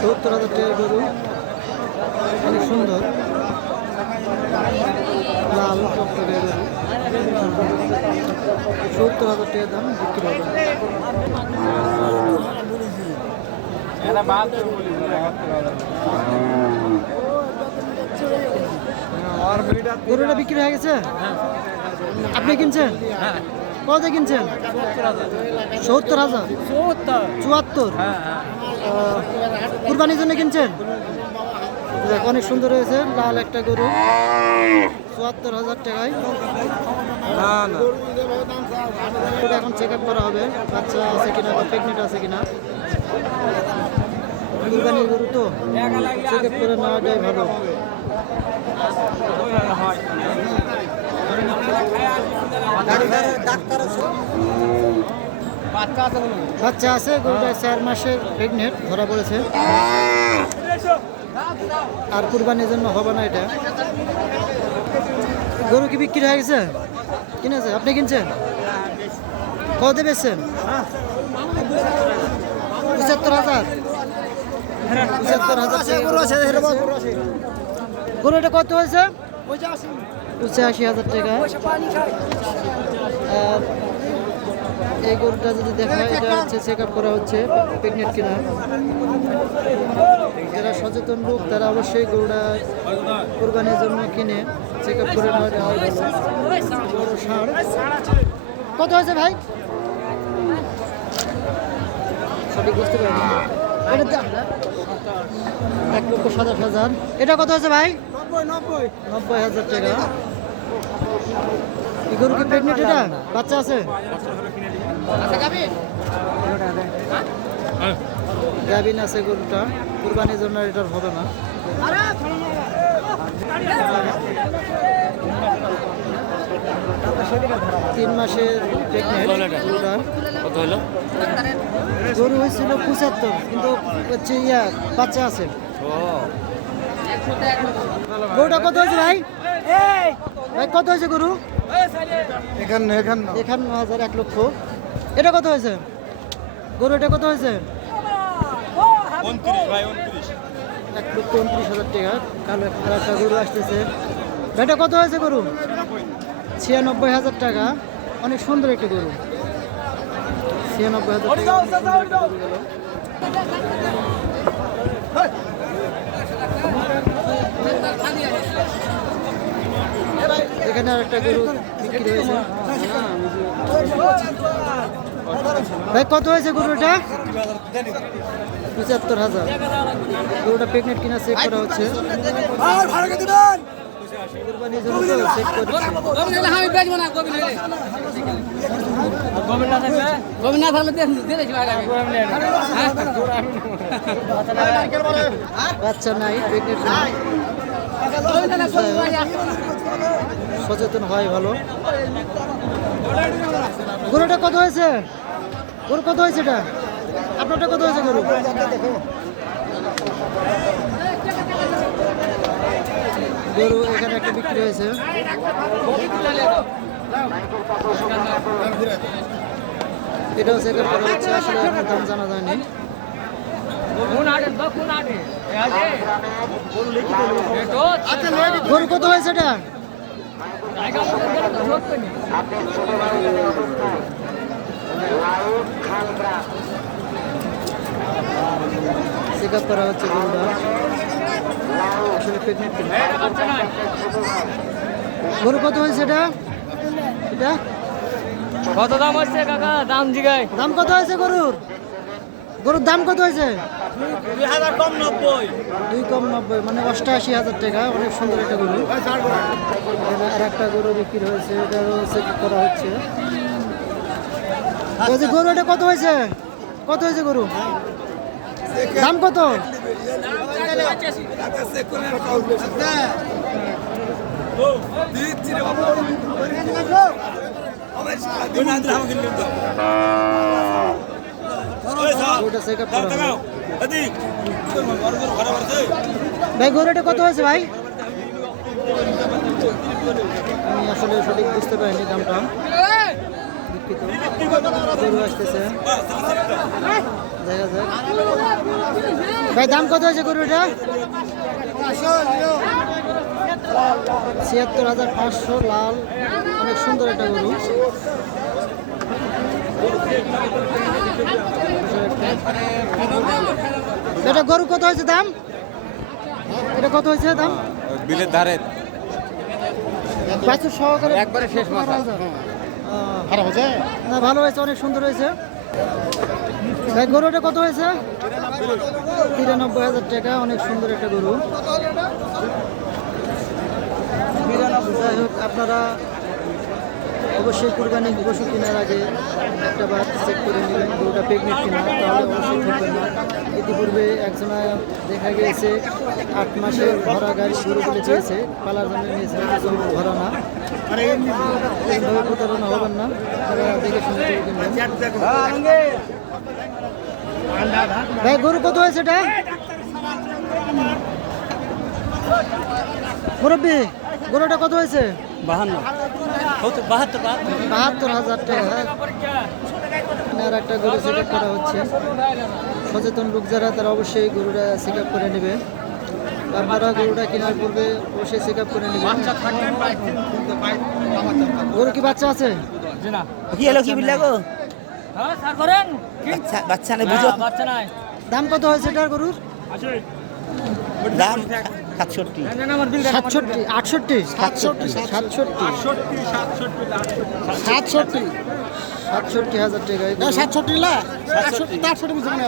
70,000 টাকার গরু, অনেক সুন্দর লাল টকটকে গরু। 70,000 টাকা দাম বিক্রি হবে। গরুটা বিক্রি হয়ে গেছে? আপনি কিনছেন? কত কিনছেন? 70,000, 74। কুরবানির জন্য কিনছেন? অনেক সুন্দর হয়েছে, লাল একটা গরু, 74,000 টাকায়। এখন চেক আপ করা হবে, বাচ্চা আছে কিনা বা প্রেগনেন্ট আছে কিনা। কুরবানির গরু তো চেক আপ করে নেওয়াটাই ভালো। বাচ্চা আছে, গরুটা 4 মাসের প্রেগনেন্ট ধরা পড়েছে। আর কুরবানির জন্য হবে না এটা। গরু কি বিক্রি হয়ে গেছে? কিনেছে? আপনি কিনছেন? কত বেচছেন? 75,000। 75,000 গরুটা কত হয়েছে? 85,000 টাকা। আর এই গরুটা যদি দেখা হয়, এটা হচ্ছে চেক আপ করা হচ্ছে প্রেগনেন্ট কিনা। যারা সচেতন লোক তারা অবশ্যই গরুটা কোরবানির জন্য কিনে চেক আপ করে নেওয়া হয়। বড় ষাঁড়। কত হয়েছে ভাই? সঠিক বুঝতে পারি 1,27,000। এটা কত হয়েছে ভাই? 90,000 টাকা। এই গরু কি প্রেগনেন্ট? এটা বাচ্চা আছে? গাভিন আছে গরুটা, কুরবানির জন্য এটার হবে না। তিন মাসের গরু হয়েছিল 75, কিন্তু হচ্ছে বাচ্চা আছে। গরুটা কত হয়েছে ভাই? ভাই কত হয়েছে গরু? 51,000, 1 লক্ষ। এটা কত হয়েছে গরু? এটা কত হয়েছে? 1,29,000 টাকা। কালো একটা গরু আসতেছে। এটা কত হয়েছে গরু? 96,000 টাকা। অনেক সুন্দর একটা গরু, 96,000 টাকা। এখানে আর একটা গরু বিক্রি হয়েছে। ভাই কত হয়েছে গরুটা? 75,000। গরুটা প্রেগনেন্ট কিনা চেক করা হচ্ছে। কুরবানির জন্য চেক করে বাচ্চা নাই, প্রেগনেন্ট নাই। সচেতন হয় ভালো। গরুটা কত হয়েছে? গরু কত হয়েছে? এটা আপনারটা কত হয়েছে গরু? গরু এখানে একটা বিক্রি হয়েছে। এটাও চেক আপ করা হচ্ছে, আসলে এখন দাম জানা যায়নি। গরু কত হয়েছে? এটা চেক আপ করা হচ্ছে গরুটা, আসলে প্রেগনেন্ট। গরু কত হয়েছে? এটা এটা কত দাম হচ্ছে কাকা? দাম জিগাই। দাম কত হয়েছে গরুর? গরুর দাম কত হয়েছে? 2,000 কম 90। 2 কম 90, মানে 88,000 টাকা। অনেক সুন্দর একটা গরু। আর একটা গরু বিক্রি হয়েছে, এটারও চেক করা হচ্ছে। গরু এটা কত হয়েছে? কত হয়েছে গরু? দাম কত? ভাই গরুটা কত হয়েছে ভাই? আমি আসলে সঠিক বুঝতে পারিনি দামটা। গরু আসতেছে, দেখা যাক। ভাই দাম কত হয়েছে গরুটা? ৭৬,৫০০ লাল, অনেক সুন্দর একটা গরু। এটা গরু কত হয়েছে দাম? এটা কত হয়েছে দাম? বিলের ধারে বাছুর সহকারে একবারে শেষ মাথা। খারাপ হয়েছে না, ভালো হয়েছে, অনেক সুন্দর হয়েছে। ভাই গরুটা কত হয়েছে? ৯৩,০০০ টাকা, অনেক সুন্দর একটা গরু। যাই হোক, আপনারা অবশ্যই কুরবানি পশু কেনার আগে একটা বার চেক করে নেবেন গরুটা প্রেগনেন্ট কিনা, তাহলে অবশ্যই ঠকবেন না। ইতিপূর্বে একজনা দেখা গিয়েছে ৮ মাসের ভরা গাড়ি গরু তুলে চেয়েছে, পালার জন্য নিয়েছে, গরু ভরা না। এইভাবে প্রতারণা হবেন না, তারা দেখে শুনে গরু কিনবেন। ভাই গরু কত হয়েছে এটা? মুরব্বী গরুটা কত হয়েছে? ৭২,০০০ টাকা। আর একটা গরু চেক আপ করা হচ্ছে। সচেতন লোক যারা, তারা অবশ্যই গরুটা চেক আপ করে নেবে। আপনারা গরুটা কেনার পূর্বে অবশ্যই চেক আপ করে নেবেন। গরু কি বাচ্চা আছে? কি হলো কি বিল্লা গো? হ্যাঁ স্যার করেন বাচ্চা নেই বুঝো। বাচ্চা নাই দাম কত হয়েছে এটার গরুর? দাম 67। আমার বিল ৬৭, ৬৮, ৬৭,০০০ টাকা। ৬৭,০০০ টাকা।